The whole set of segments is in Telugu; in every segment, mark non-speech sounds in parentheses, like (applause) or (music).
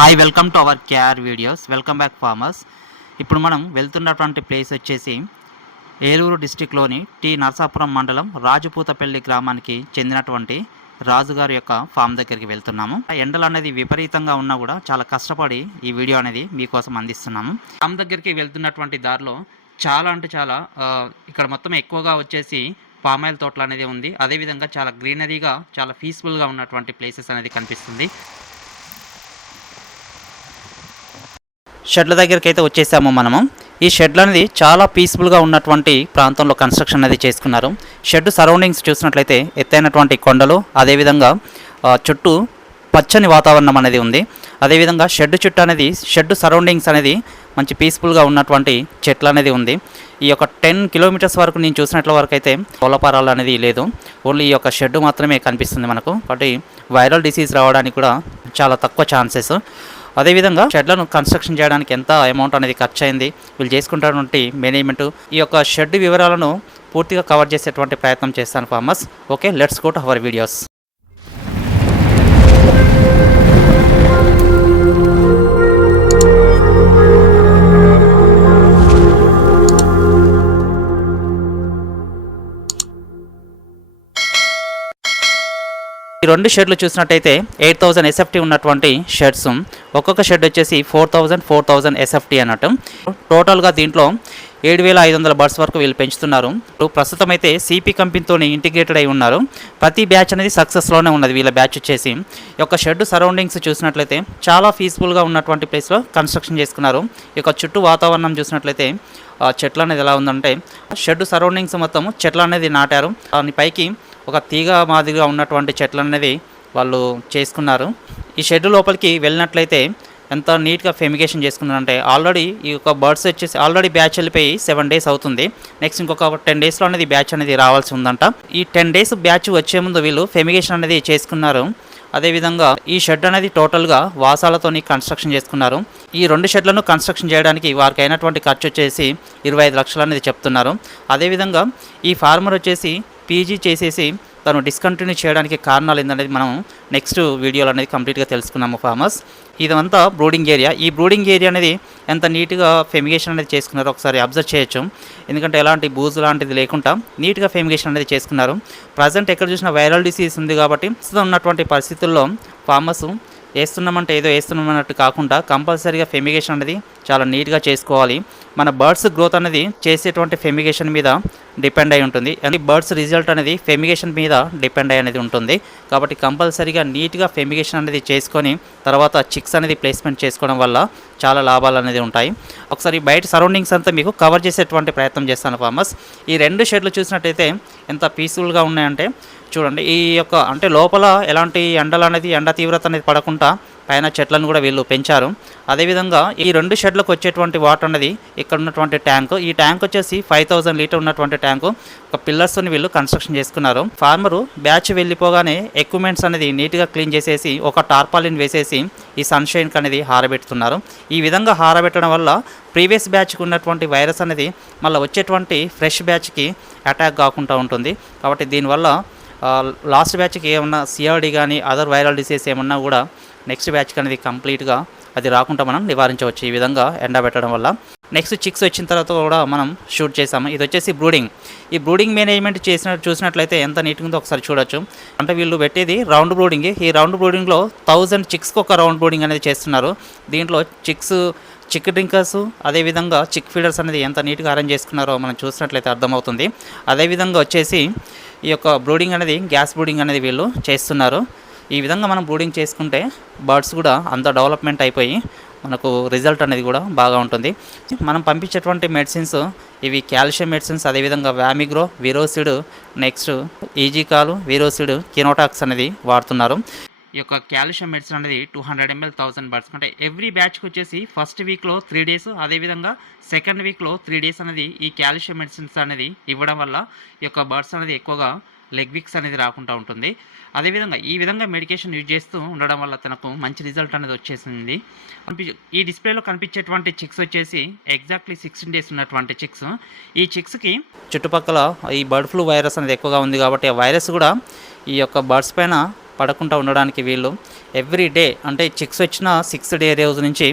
Hi welcome to our KR videos welcome back farmers ఇప్పుడు మనం వెళ్తున్నటువంటి ప్లేస్ వచ్చేసి ఏలూరు డిస్టిక్లోని టి నరసాపురం మండలం రాజుపూతపల్లి గ్రామానికి చెందినటువంటి రాజుగారి యొక్క ఫామ్ దగ్గరికి వెళ్తున్నాము. ఎండలు అనేది విపరీతంగా ఉన్నా కూడా చాలా కష్టపడి ఈ వీడియో అనేది మీకోసం అందిస్తున్నాము. ఫామ్ దగ్గరికి వెళ్తున్నటువంటి దారిలో చాలా అంటే చాలా ఇక్కడ మొత్తం ఎక్కువగా వచ్చేసి పామాయిల్ తోటలు అనేది ఉంది. అదేవిధంగా చాలా గ్రీనరీగా చాలా పీస్ఫుల్గా ఉన్నటువంటి ప్లేసెస్ అనేది కనిపిస్తుంది. షెడ్ల దగ్గరికి అయితే వచ్చేసాము మనము. ఈ షెడ్లు అనేది చాలా పీస్ఫుల్గా ఉన్నటువంటి ప్రాంతంలో కన్స్ట్రక్షన్ అనేది చేసుకున్నారు. షెడ్ సరౌండింగ్స్ చూసినట్లయితే ఎత్తైనటువంటి కొండలు అదేవిధంగా చుట్టూ పచ్చని వాతావరణం అనేది ఉంది. అదేవిధంగా షెడ్ చుట్టూ అనేది షెడ్ సరౌండింగ్స్ అనేది మంచి పీస్ఫుల్గా ఉన్నటువంటి చెట్లు అనేది ఉంది. ఈ యొక్క టెన్ కిలోమీటర్స్ వరకు నేను చూసినట్ల వరకు అయితే కోలపారాలు అనేది లేదు. ఓన్లీ ఈ యొక్క షెడ్ మాత్రమే కనిపిస్తుంది మనకు. కాబట్టి వైరల్ డిసీజ్ రావడానికి కూడా చాలా తక్కువ ఛాన్సెస్. అదేవిధంగా షెడ్లను కన్స్ట్రక్షన్ చేయడానికి ఎంత అమౌంట్ అనేది ఖర్చు అయింది వీళ్ళు చేసుకుంటున్నటువంటి మేనేజ్మెంట్ ఈ యొక్క షెడ్ వివరాలను పూర్తిగా కవర్ చేసేటువంటి ప్రయత్నం చేస్తాను farmers okay let's go to our videos రెండు షెడ్లు చూసినట్టయితే ఎయిట్ థౌసండ్ ఎస్ఎఫ్టీ ఉన్నటువంటి షెడ్స్. ఒక్కొక్క షెడ్ వచ్చేసి four thousand four thousand SFT అన్నట్టు. టోటల్గా దీంట్లో ఏడు వేల ఐదు వందల బర్డ్స్ వరకు వీళ్ళు పెంచుతున్నారు. ప్రస్తుతం అయితే సిపి కంపెనీతో ఇంటిగ్రేటెడ్ అయి ఉన్నారు. ప్రతి బ్యాచ్ అనేది సక్సెస్లోనే ఉన్నది వీళ్ళ బ్యాచ్ వచ్చేసి. యొక్క షెడ్ సరౌండింగ్స్ చూసినట్లయితే చాలా పీస్ఫుల్గా ఉన్నటువంటి ప్లేస్లో కన్స్ట్రక్షన్ చేసుకున్నారు. ఈ యొక్క చుట్టూ వాతావరణం చూసినట్లయితే ఆ చెట్లు అనేది ఎలా ఉందంటే షెడ్ సరౌండింగ్స్ మొత్తం చెట్లు అనేది నాటారు. దాని పైకి ఒక తీగ మాదిరిగా ఉన్నటువంటి చెట్లు అనేది వాళ్ళు చేసుకున్నారు. ఈ షెడ్ లోపలికి వెళ్ళినట్లయితే ఎంత నీట్గా ఫెమిగేషన్ చేసుకున్నారంటే ఆల్రెడీ ఈ యొక్క బర్డ్స్ వచ్చేసి ఆల్రెడీ బ్యాచ్ వెళ్ళిపోయి సెవెన్ డేస్ అవుతుంది. నెక్స్ట్ ఇంకొక టెన్ డేస్లో అనేది బ్యాచ్ అనేది రావాల్సి ఉందంట. ఈ టెన్ డేస్ బ్యాచ్ వచ్చే ముందు వీళ్ళు ఫెమిగేషన్ అనేది చేసుకున్నారు. అదేవిధంగా ఈ షెడ్ అనేది టోటల్గా వాసాలతోని కన్స్ట్రక్షన్ చేసుకున్నారు. ఈ రెండు షెడ్లను కన్స్ట్రక్షన్ చేయడానికి వారికి అయినటువంటి ఖర్చు వచ్చేసి ఇరవై ఐదు లక్షలు అనేది చెప్తున్నారు. అదేవిధంగా ఈ ఫార్మర్ వచ్చేసి పీజీ చేసేసి తను డిస్కంటిన్యూ చేయడానికి కారణాలు ఏంటనేది మనం నెక్స్ట్ వీడియోలో అనేది కంప్లీట్గా తెలుసుకున్నాము ఫార్మర్స్ ఇదంతా బ్రూడింగ్ ఏరియా ఈ బ్రూడింగ్ ఏరియా అనేది ఎంత నీట్గా ఫెమిగేషన్ అనేది చేసుకున్నారో ఒకసారి అబ్జర్వ్ చేయొచ్చు. ఎందుకంటే ఎలాంటి బూజు లాంటిది లేకుండా నీట్గా ఫెమిగేషన్ అనేది చేసుకున్నారు. ప్రజెంట్ ఎక్కడ చూసినా వైరల్ డిసీజ్ ఉంది కాబట్టి ఉన్నటువంటి పరిస్థితుల్లో ఫార్మర్స్ వేస్తున్నామంటే ఏదో వేస్తున్నామన్నట్టు కాకుండా కంపల్సరీగా ఫెమిగేషన్ అనేది చాలా నీట్గా చేసుకోవాలి. మన బర్డ్స్ గ్రోత్ అనేది చేసేటువంటి ఫెమిగేషన్ మీద డిపెండ్ అయి ఉంటుంది. అంటే బర్డ్స్ రిజల్ట్ అనేది ఫెమిగేషన్ మీద డిపెండ్ అయి అనేది ఉంటుంది. కాబట్టి కంపల్సరీగా నీట్గా ఫెమిగేషన్ అనేది చేసుకొని తర్వాత చిక్స్ అనేది ప్లేస్మెంట్ చేసుకోవడం వల్ల చాలా లాభాలు అనేది ఉంటాయి. ఒకసారి బయట సరౌండింగ్స్ అంతా మీకు కవర్ చేసేటువంటి ప్రయత్నం చేస్తాను ఫార్మర్స్. ఈ రెండు షెడ్లు చూసినట్టయితే ఎంత పీస్ఫుల్గా ఉన్నాయంటే చూడండి ఈ యొక్క అంటే లోపల ఎలాంటి ఎండలు అనేది ఎండ తీవ్రత అనేది పడకుండా పైన చెట్లను కూడా వీళ్ళు పెంచారు. అదేవిధంగా ఈ రెండు షెడ్లకు వచ్చేటువంటి వాటర్ అనేది ఇక్కడ ఉన్నటువంటి ట్యాంక్. ఈ ట్యాంక్ వచ్చేసి ఫైవ్ థౌసండ్ లీటర్ ఉన్నటువంటి ట్యాంకు. ఒక పిల్లర్స్ని వీళ్ళు కన్స్ట్రక్షన్ చేసుకున్నారు. ఫార్మరు బ్యాచ్ వెళ్ళిపోగానే ఎక్విప్మెంట్స్ అనేది నీట్గా క్లీన్ చేసేసి ఒక టార్పాలిన్ వేసేసి ఈ సన్షైన్కి అనేది హారబెడుతున్నారు. ఈ విధంగా హారబెట్టడం వల్ల ప్రీవియస్ బ్యాచ్కి ఉన్నటువంటి వైరస్ అనేది మళ్ళీ వచ్చేటువంటి ఫ్రెష్ బ్యాచ్కి అటాక్ కాకుండా ఉంటుంది. కాబట్టి దీనివల్ల లాస్ట్ బ్యాచ్కి ఏమన్నా సిఆర్డీ కానీ అదర్ వైరల్ డిసీజ్ ఏమన్నా కూడా నెక్స్ట్ బ్యాచ్కి అనేది కంప్లీట్గా అది రాకుండా మనం నివారించవచ్చు ఈ విధంగా ఎండబెట్టడం వల్ల. నెక్స్ట్ చిక్స్ వచ్చిన తర్వాత కూడా మనం షూట్ చేసాము. ఇది వచ్చేసి బ్రూడింగ్. ఈ బ్రూడింగ్ మేనేజ్మెంట్ చేసిన చూసినట్లయితే ఎంత నీట్గా ఉందో ఒకసారి చూడొచ్చు. అంటే వీళ్ళు పెట్టేది రౌండ్ బ్రూడింగ్. ఈ రౌండ్ బ్రూడింగ్లో థౌజండ్ చిక్స్కి ఒక రౌండ్ బ్రూడింగ్ అనేది చేస్తున్నారు. దీంట్లో చిక్స్ చిక్ డ్రింకర్స్ అదేవిధంగా చిక్ ఫీడర్స్ అనేది ఎంత నీట్గా అరేంజ్ చేసుకున్నారో మనం చూసినట్లయితే అర్థమవుతుంది. అదేవిధంగా వచ్చేసి ఈ యొక్క బ్రూడింగ్ అనేది గ్యాస్ బ్రూడింగ్ అనేది వీళ్ళు చేస్తున్నారు. ఈ విధంగా మనం బ్రూడింగ్ చేసుకుంటే బర్డ్స్ కూడా అంత డెవలప్మెంట్ అయిపోయి మనకు రిజల్ట్ అనేది కూడా బాగా ఉంటుంది. మనం పంపించేటువంటి మెడిసిన్స్ ఇవి కాల్షియం మెడిసిన్స్ అదేవిధంగా వ్యామిగ్రో విరోసిడ్ నెక్స్ట్ ఈజీకాలు విరోసిడ్ కినోటాక్స్ అనేది వాడుతున్నారు. ఈ యొక్క కాల్షియం మెడిసిన్ అనేది two hundred ml thousand birds. అంటే ఎవ్రీ బ్యాచ్కి వచ్చేసి ఫస్ట్ వీక్లో త్రీ డేస్ అదేవిధంగా సెకండ్ వీక్లో త్రీ డేస్ అనేది ఈ కాల్షియం మెడిసిన్స్ అనేది ఇవ్వడం వల్ల ఈ యొక్క బర్డ్స్ అనేది ఎక్కువగా లెగ్ వీక్స్ అనేది రాకుండా ఉంటుంది. అదేవిధంగా ఈ విధంగా మెడికేషన్ యూజ్ చేస్తూ ఉండడం వల్ల తనకు మంచి రిజల్ట్ అనేది వచ్చేసింది. ఈ డిస్ప్లేలో కనిపించేటువంటి చిక్స్ వచ్చేసి ఎగ్జాక్ట్లీ సిక్స్టీన్ డేస్ ఉన్నటువంటి చిక్స్. ఈ చిక్స్కి చుట్టుపక్కల ఈ బర్డ్ ఫ్లూ వైరస్ అనేది ఎక్కువగా ఉంది కాబట్టి ఆ వైరస్ కూడా ఈ యొక్క బర్డ్స్ పైన పడకుండా ఉండడానికి వీళ్ళు ఎవ్రీ డే అంటే చిక్స్ వచ్చిన సిక్స్ డే రోజు నుంచి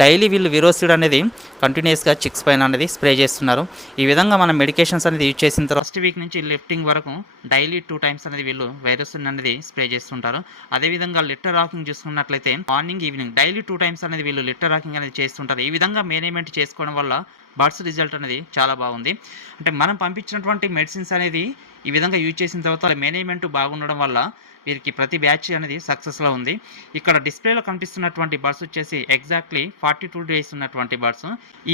డైలీ వీళ్ళు విరోసిడ్ అనేది కంటిన్యూస్గా చిక్స్ పైన అనేది స్ప్రే చేస్తున్నారు. ఈ విధంగా మనం మెడికేషన్స్ అనేది యూజ్ చేసిన తర్వాత ఫస్ట్ వీక్ నుంచి లిఫ్టింగ్ వరకు డైలీ టూ టైమ్స్ అనేది వీళ్ళు వైరస్ అనేది స్ప్రే చేస్తుంటారు. అదేవిధంగా లిటర్ రాకింగ్ చూసుకున్నట్లయితే morning evening daily two times అనేది వీళ్ళు లిటర్ రాకింగ్ అనేది చేస్తుంటారు. ఈ విధంగా మేనేజ్మెంట్ చేసుకోవడం వల్ల బర్డ్స్ రిజల్ట్ అనేది చాలా బాగుంది. అంటే మనం పంపించినటువంటి మెడిసిన్స్ అనేది ఈ విధంగా యూజ్ చేసిన తర్వాత మేనేజ్మెంట్ బాగుండడం వల్ల వీరికి ప్రతి బ్యాచ్ అనేది సక్సెస్లో ఉంది. ఇక్కడ డిస్ప్లేలో కనిపిస్తున్నటువంటి బర్డ్స్ వచ్చేసి ఎగ్జాక్ట్లీ ఫార్టీ టూ డేస్ ఉన్నటువంటి బర్డ్స్.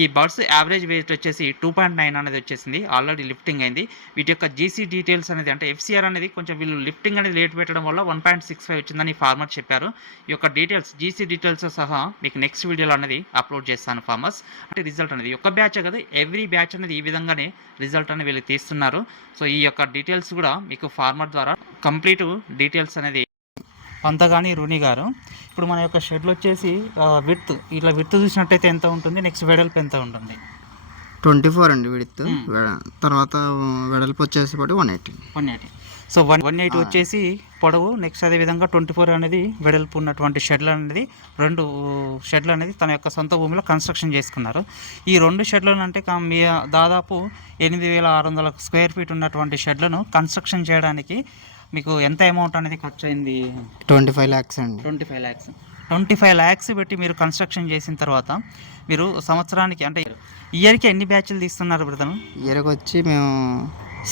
ఈ బర్డ్స్ యావరేజ్ వెయిట్ వచ్చేసి టూ పాయింట్ నైన్ అనేది వచ్చేసింది. ఆల్రెడీ లిఫ్టింగ్ అయింది. వీటి యొక్క జీసీ డీటెయిల్స్ అనేది అంటే ఎఫ్సిఆర్ అనేది కొంచెం వీళ్ళు లిఫ్టింగ్ అనేది లేట్ పెట్టడం వల్ల వన్ పాయింట్ సిక్స్ ఫైవ్ వచ్చిందని ఫార్మర్ చెప్పారు. ఈ యొక్క డీటెయిల్స్ జీసీ డీటెయిల్స్ సహా మీకు నెక్స్ట్ వీడియోలో అనేది అప్లోడ్ చేస్తాను ఫార్మర్స్. అంటే రిజల్ట్ అనేది ఒక బ్యాచ్ కదా? ఎవ్రీ బ్యాచ్ అనేది ఈ విధంగానే రిజల్ట్ అనేది వీళ్ళు తీస్తున్నారు. సో ఈ యొక్క డీటెయిల్స్ కూడా మీకు ఫార్మర్ ద్వారా కంప్లీట్ డీటెయిల్స్ అనేది అంతగాని రుణి గారు. ఇప్పుడు మన యొక్క షెడ్లు వచ్చేసి విత్ ఇట్లా విత్ చూసినట్టయితే ఎంత ఉంటుంది? నెక్స్ట్ వెడల్పు ఎంత ఉంటుంది? ట్వంటీ ఫోర్ అండి విడిత్. తర్వాత వెడల్పు వచ్చేసి one eighty one eighty so one one eighty వచ్చేసి పొడవు నెక్స్ట్ అదే విధంగా ట్వంటీ ఫోర్ అనేది వెడల్పు ఉన్నటువంటి షెడ్లు అనేది రెండు షెడ్లు అనేది తన యొక్క సొంత భూమిలో కన్స్ట్రక్షన్ చేసుకున్నారు. ఈ రెండు షెడ్లను అంటే మీ దాదాపు ఎనిమిది వేల ఆరు వందల స్క్వేర్ ఫీట్ ఉన్నటువంటి షెడ్లను కన్స్ట్రక్షన్ చేయడానికి మీకు ఎంత అమౌంట్ అనేది ఖర్చు అయింది ట్వంటీ ఫైవ్ ల్యాక్స్ అండి. Twenty five lakhs twenty five lakhs పెట్టి మీరు కన్స్ట్రక్షన్ చేసిన తర్వాత మీరు సంవత్సరానికి అంటే ఇయర్కి ఎన్ని బ్యాచ్లు తీస్తున్నారు బ్రదర్ ఇయర్కి వచ్చి మేము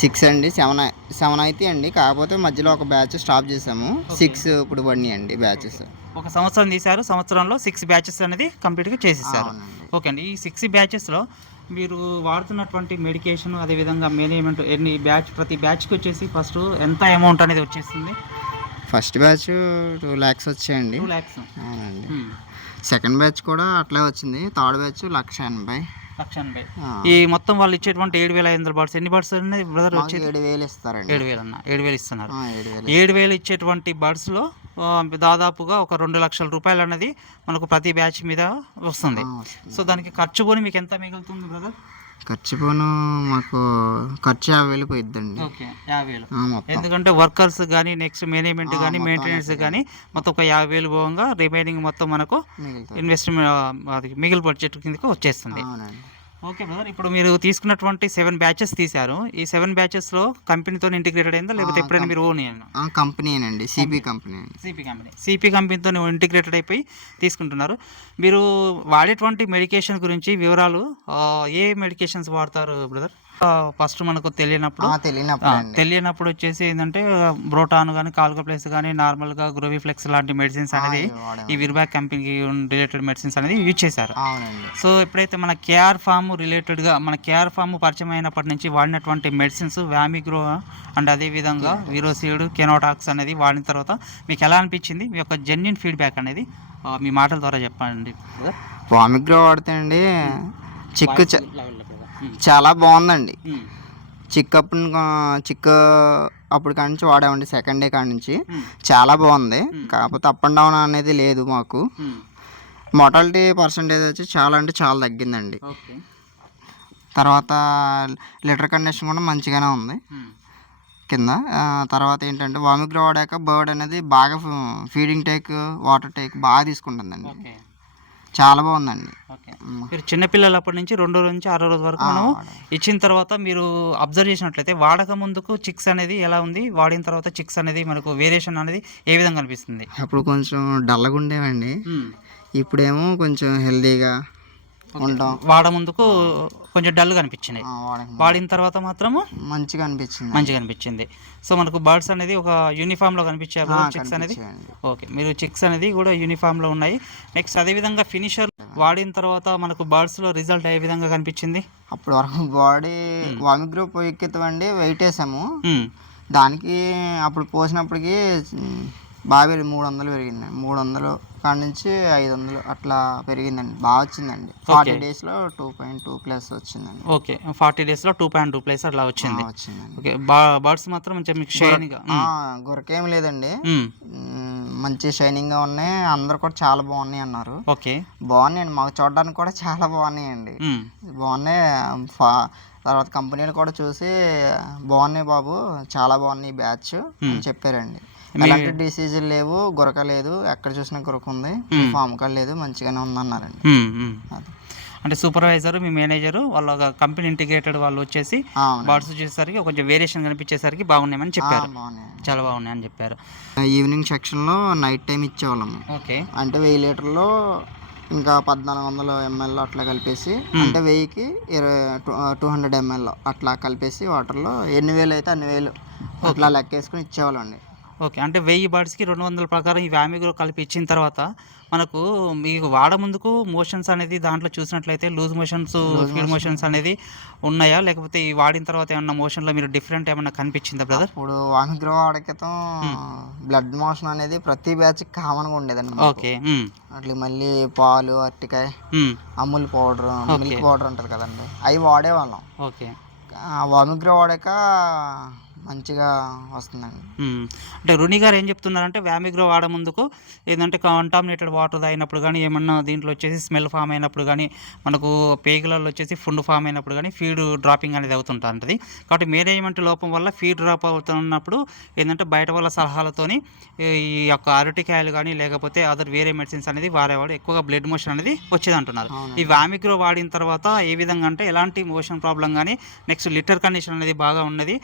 సిక్స్ అండి. సెవెన్ సెవెన్ అయితే అండి. కాకపోతే మధ్యలో ఒక బ్యాచ్ స్టాప్ చేసాము సిక్స్ ఇప్పుడు పడినాయి అండి బ్యాచెస్ ఒక సంవత్సరం తీశారు. సంవత్సరంలో సిక్స్ బ్యాచెస్ అనేది కంప్లీట్గా చేసేసారు. ఓకే అండి. ఈ సిక్స్ బ్యాచెస్లో మీరు వాడుతున్నటువంటి మెడికేషన్ అదేవిధంగా మేనేజ్మెంట్ ఎన్ని బ్యాచ్ ప్రతి బ్యాచ్కి వచ్చేసి ఫస్ట్ ఎంత అమౌంట్ అనేది వచ్చేస్తుంది? ఫస్ట్ బ్యాచ్ టూ ల్యాక్స్ వచ్చాయండి. టూ ల్యాక్స్ అవునండి. సెకండ్ బ్యాచ్ కూడా అట్లే వచ్చింది. థర్డ్ బ్యాచ్ లక్ష ఎనభై. లక్ష ఎనభై. ఆ, ఈ మొత్తం వాళ్ళు ఇచ్చేటువంటి ఏడు వేల ఐదు వందల ఎన్ని బాట్స్ అనేది బ్రదర్ మాకు వచ్చేది? ఏడు వేలు ఇస్తారండి. ఏడు వేలు అన్న ఏడు వేలు ఇస్తున్నారు ఏడు వేలు ఇచ్చేటువంటి బర్డ్స్లో దాదాపుగా ఒక రెండు లక్షల రూపాయలు అనేది మనకు ప్రతి బ్యాచ్ మీద వస్తుంది. సో దానికి ఖర్చు కొని మీకు ఎంత మిగులుతుంది బ్రదర్ ఖర్చు పోను మాకు ఖర్చు యాభై వేలు పోయిద్దండి ఓకే యాభై వేలు ఆ, మొత్తం. ఎందుకంటే వర్కర్స్ కానీ నెక్స్ట్ మేనేజ్మెంట్ కానీ మెయింటెనెన్స్. కానీ మొత్తం ఒక యాభై వేలు పోగా రిమైనింగ్ మొత్తం మనకు ఇన్వెస్ట్మెంట్ అది మిగిలి బడ్జెట్ కిందకి వచ్చేస్తుంది. ఓకే బ్రదర్ ఇప్పుడు మీరు తీసుకున్నటువంటి సెవెన్ బ్యాచెస్ తీశారు. ఈ సెవెన్ బ్యాచెస్లో కంపెనీతో ఇంటిగ్రేటెడ్ అయిందా? లేకపోతే ఎప్పుడైనా మీరు ఓన్ ఆ, కంపెనీనండి సిపి కంపెనీ అండి సిపి కంపెనీ. సిపి కంపెనీతో ఇంటిగ్రేటెడ్ అయిపోయి తీసుకుంటున్నారు. మీరు వాడేటువంటి మెడికేషన్ గురించి వివరాలు ఏ మెడికేషన్స్ వాడతారు బ్రదర్? ఫస్ట్ మనకు తెలియనప్పుడు. తెలియనప్పుడు వచ్చేసి ఏంటంటే బ్రోటాన్ కానీ కాల్కోప్లేస్ కానీ నార్మల్గా గ్రోవిఫ్లెక్స్ లాంటి మెడిసిన్స్ అనేది. ఈ విర్బాక్ కంపెనీకి రిలేటెడ్ మెడిసిన్స్ అనేది యూజ్ చేశారు. అవునండి. సో ఎప్పుడైతే మన కేఆర్ ఫామ్ రిలేటెడ్గా మన కేఆర్ ఫామ్ పరిచయం అయినప్పటి నుంచి వాడినటువంటి మెడిసిన్స్ వ్యామిగ్రో అండ్ అదేవిధంగా విరోసీడ్ కెనోటాక్స్ అనేది వాడిన తర్వాత మీకు ఎలా అనిపించింది? మీ యొక్క జెన్యున్ ఫీడ్బ్యాక్ అనేది మీ మాటల ద్వారా చెప్పండి వామిగ్రో వాడితే అండి చిక్కు చాలా బాగుందండి. చిక్కు అప్పుడు చిక్కు అప్పుడు కాడి నుంచి వాడామండి సెకండ్ డే కాడి నుంచి. చాలా బాగుంది. కాకపోతే అప్ అండ్ డౌన్ అనేది లేదు మాకు. మోటాలిటీ పర్సంటేజ్ వచ్చి చాలా అంటే చాలా తగ్గిందండి. తర్వాత లిటర్ కండిషన్ కూడా మంచిగానే ఉంది. కింద తర్వాత ఏంటంటే వామిగ్రో వాడాక బర్డ్ అనేది బాగా ఫీడింగ్ టేక్ వాటర్ టేక్ బాగా తీసుకుంటుందండి. చాలా బాగుందండి. మీరు చిన్నపిల్లలు అప్పటి నుంచి రెండో రోజు నుంచి ఆరో రోజు వరకు వాడాలి. ఇచ్చిన తర్వాత మీరు అబ్జర్వ్ చేసినట్లయితే వాడక ముందుకు చిక్స్ అనేది ఎలా ఉంది? వాడిన తర్వాత చిక్స్ అనేది మనకు వేరియేషన్ అనేది ఏ విధంగా అనిపిస్తుంది? అప్పుడు కొంచెం డల్లగా ఉండేవండి. ఇప్పుడేమో కొంచెం హెల్దీగా ఉంటాం వాడ ముందుకు కొంచెం డల్గా ఆ, వాడక. వాడిన తర్వాత మాత్రము మంచిగా అనిపించింది. మంచిగా అనిపించింది. సో మనకు బర్డ్స్ అనేది ఒక యూనిఫామ్లో కనిపించాయి ఆ, చిక్స్ అనేది. ఓకే. మీరు చిక్స్ అనేది కూడా యూనిఫామ్లో ఉన్నాయి. నెక్స్ట్ అదే విధంగా ఫినిషర్ వాడిన తర్వాత మనకు బర్డ్స్లో రిజల్ట్ ఏ విధంగా కనిపించింది? అప్పటి వరకు బాడీ వామిగ్రో పొయ్యికెత్తమండి వెయిట్ వేసాము. దానికి అప్పుడు పోసినప్పటికి బాగా పెరిగి మూడు వందలు పెరిగిందండి. మూడు వందలు కాడ నుంచి ఐదు వందలు అట్లా పెరిగిందండి. బాగా వచ్చిందండి. ఫార్టీ డేస్లో టూ పాయింట్ టూ ప్లస్ వచ్చిందండి. ఓకే. ఫార్టీ డేస్లో టూ పాయింట్ టూ ప్లేస్ అట్లా వచ్చింది. వచ్చిందండి. ఓకే. బర్డ్స్ మాత్రం కొంచెం మీకు షైనింగ్ గురకేం లేదండి. మంచి షైనింగ్గా ఉన్నాయి. అందరు కూడా చాలా బాగున్నాయి అన్నారు. ఓకే. బాగున్నాయండి. మాకు చూడడానికి కూడా చాలా బాగున్నాయండి. బాగున్నాయి. తర్వాత కంపెనీలు కూడా చూసి బాగున్నాయి బాబు. చాలా బాగున్నాయి బ్యాచ్ అని చెప్పారండి. ఎలాంటి డిసీజులు లేవు గురక లేదు ఎక్కడ చూసినా గురక ఉంది. ఫామ్ కాల్ లేదు మంచిగానే ఉంది అన్నారండి ఉమ్, ఉమ్. అది. అంటే సూపర్వైజర్ మీ మేనేజరు వాళ్ళ కంపెనీ ఇంటిగ్రేటెడ్ వాళ్ళు వచ్చేసి. బర్డ్స్ చూసేసరికి కొంచెం వేరియేషన్ కనిపించేసరికి బాగున్నాయని చెప్పారు. బాగున్నాయి చాలా బాగున్నాయని చెప్పారు. ఈవినింగ్ సెక్షన్లో నైట్ టైం ఇచ్చేవాళ్ళము ఓకే. అంటే వెయ్యి లీటర్లో ఇంకా పద్నాలుగు వందల ఎంఎల్ అట్లా కలిపేసి అంటే వెయ్యికి ఇరవై టూ హండ్రెడ్ ఎంఎల్ అట్లా కలిపేసి వాటర్లో ఎన్ని వేలు అయితే అన్ని వేలు అట్లా లెక్కేసుకుని ఇచ్చేవాళ్ళండి ఓకే. అంటే వెయ్యి బర్డ్స్కి రెండు వందల ప్రకారం ఈ వ్యామిగ్రో కలిపి ఇచ్చిన తర్వాత మనకు మీకు వాడ ముందుకు మోషన్స్ అనేది దాంట్లో చూసినట్లయితే లూజ్ మోషన్స్ ఫీడ్ మోషన్స్. అనేది ఉన్నాయా? లేకపోతే ఈ వాడిన తర్వాత ఏమన్నా మోషన్లో మీరు డిఫరెంట్ ఏమన్నా కనిపించిందా బ్రదర్? ఇప్పుడు వామిగ్రో ఆడకతం బ్లడ్ మోషన్ అనేది ప్రతి బ్యాచ్ కామన్గా ఉండేదండి. ఓకే. అట్లా మళ్ళీ పాలు అరటికాయ అమూల్ పౌడర్ మిల్క్ పౌడర్ ఉంటుంది కదండి. అవి వాడేవాళ్ళం. ఓకే. వామిగ్రో వాడాక మంచిగా వస్తుందండి. అంటే రుణి గారు ఏం చెప్తున్నారంటే వ్యామిగ్రో వాడ ముందుకు ఏంటంటే కంటామినేటెడ్ వాటర్ తాగినప్పుడు కానీ ఏమన్నా దీంట్లో వచ్చేసి స్మెల్ ఫామ్ అయినప్పుడు కానీ మనకు పేగులలో వచ్చేసి ఫుడ్ ఫామ్ అయినప్పుడు కానీ ఫీడ్ డ్రాపింగ్ అనేది అవుతుంటుంది కాబట్టి మేనేజ్మెంట్ లోపం వల్ల ఫీడ్ డ్రాప్ అవుతున్నప్పుడు ఏంటంటే బయట వాళ్ళ సలహాలతోని ఈ యొక్క అరటికాయలు కానీ లేకపోతే అదర్ వేరే మెడిసిన్స్ అనేది వాడేవాడు. ఎక్కువగా బ్లడ్ మోషన్ అనేది వచ్చేది అంటున్నారు. ఈ వ్యామిగ్రో వాడిన తర్వాత ఏ విధంగా అంటే ఎలాంటి మోషన్ ప్రాబ్లం కానీ నెక్స్ట్ లిటర్ కండిషన్ అనేది బాగా ఉన్నది.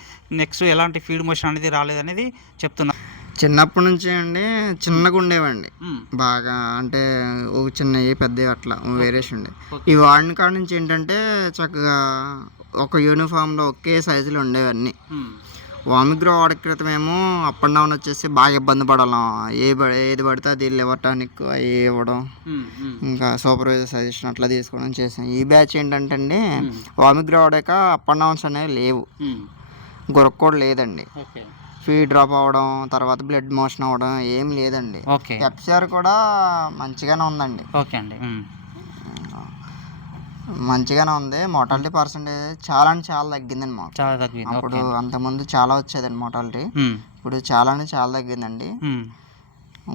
నెక్స్ట్ ఎలాంటి ఫీడ్ మోషన్ అనేది రాలేదనేది చెప్తున్నారు చిన్నప్పటి నుంచి అండి చిన్నగా ఉండేవండి. బాగా అంటే ఒక చిన్నవి పెద్దవి అట్లా వేరియేషన్ ఉండే. ఈ వాడిన కాడ నుంచి ఏంటంటే చక్కగా ఒక యూనిఫామ్లో ఒకే సైజులో ఉండేవన్నీ. వామిగ్రో క్రితం ఏమో అప్ అండ్ డౌన్ వచ్చేసి బాగా ఇబ్బంది పడాలం ఏ ఏది పడితే అది లివర్ టానిక్ అవి ఇవ్వడం. ఇంకా సూపర్వైజర్ సజెషన్ అట్లా తీసుకోవడం చేసాం ఈ బ్యాచ్ ఏంటంటే అండి వామిగ్రో వాడాక అప్ అండ్ డౌన్స్ అనేవి లేవు. గురక కూడా లేదండి ఫీడ్ డ్రాప్ అవ్వడం తర్వాత బ్లడ్ మోషన్ అవ్వడం ఏం లేదండి. ఓకే. ఎఫ్సిఆర్ కూడా మంచిగానే ఉందండి. ఓకే అండి. మంచిగానే ఉంది. మోటాలిటీ పర్సంటేజ్ చాలా అంటే చాలా తగ్గిందండి మాకు. చాలా తగ్గింది. అప్పుడు అంతకుముందు చాలా వచ్చేదండి మోటాలిటీ. ఇప్పుడు చాలా అంటే చాలా తగ్గిందండి.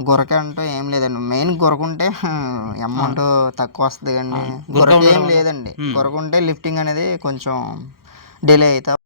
గురక అంటూ ఏం లేదండి. మెయిన్ గురకుంటే (laughs) అమౌంట్ తక్కువ వస్తుంది కానీ గురక ఏం లేదండి. గురకుంటే లిఫ్టింగ్ అనేది కొంచెం డిలే అవుతా